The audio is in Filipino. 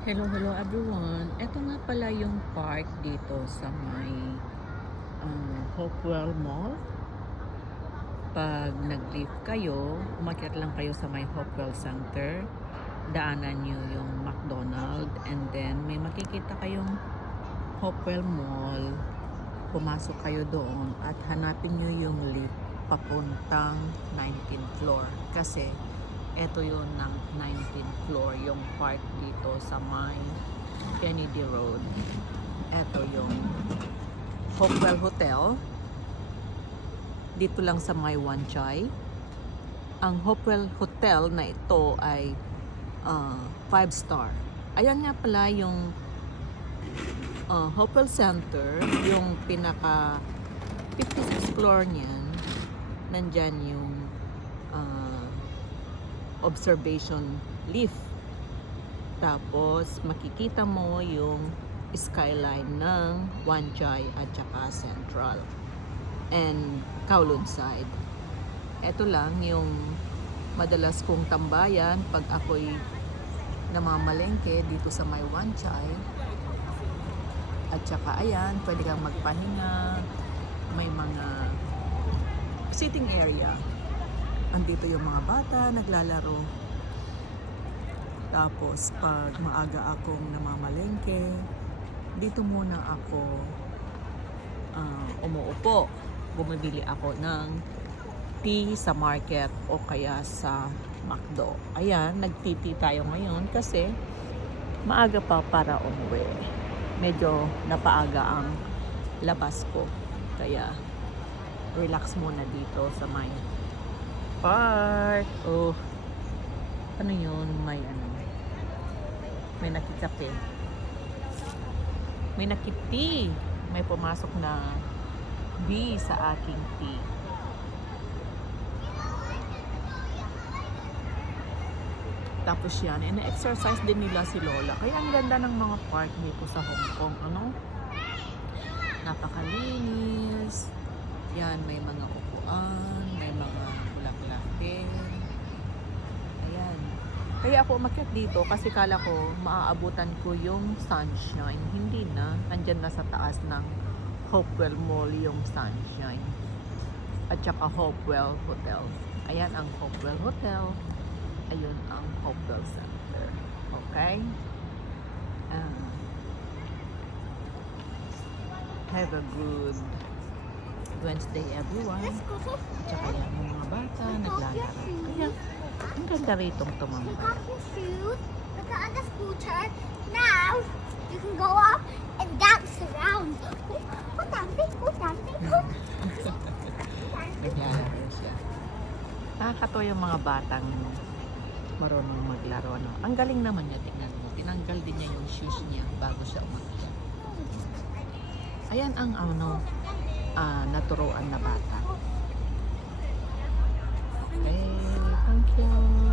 Hello everyone. Ito nga pala yung park dito sa may Hopewell Mall. Pag nag-leave kayo, umakyat lang kayo sa may Hopewell Center. Daanan nyo yung McDonald and then may makikita kayong Hopewell Mall. Pumasok kayo doon at hanapin nyo yung lift papuntang 19th floor. Kasi ito yun ng 19th floor, yung park dito sa may Kennedy Road. Ito yung Hopewell Hotel. Dito lang sa may Wan Chai. Ang Hopewell Hotel na ito ay 5-star. Ayan nga pala yung Hopewell Center, yung pinaka 56th floor niyan. Nandyan yung observation lift. Tapos makikita mo yung skyline ng Wan Chai at saka Central and Kowloon side. Ito lang yung madalas kong tambayan pag ako'y namamalengke dito sa may Wan Chai. At saka ayan, pwede kang magpahinga, may mga sitting area. Andito yung mga bata naglalaro. Tapos pag maaga akong namamalengke, dito muna ako umuupo. Bumibili ako ng tea sa market o kaya sa McDo. Ayan, nagtiti tayo ngayon kasi maaga pa para umuwi. Medyo napaaga ang labas ko. Kaya relax muna dito sa may park. Oh, ano yun? May nakikape. May nakiti. May pumasok na B sa aking tea. Tapos yan, ina-exercise din nila si Lola. Kaya ang ganda ng mga park dito sa Hong Kong. Ano? Napakalinis. Yan, may mga upuan, may mga bulaklak din. Ayan. Kaya ako umakyat dito kasi kala ko maaabutan ko yung sunshine. Hindi na. Nandyan na sa taas ng Hopewell Mall yung sunshine. At saka Hopewell Hotel. Ayan ang Hopewell Hotel. Ayun ang Hopewell Center. Okay? Have a good Wednesday everyone. At saka yan yung mga bata naglalaro. Kaya ang ganda ritong tumambay. Look at your shoes. Look at the scooter. Now you can go up and dance around. Go dancing, go dancing, go dancing. Naglalaro siya. Nakakatawa yung mga batang marunong maglaro. Ano? Ang galing naman niya, tingnan mo. Tinanggal din niya yung shoes niya bago siya umakyat. Ayan ang naturuan na bata. Okay, thank you.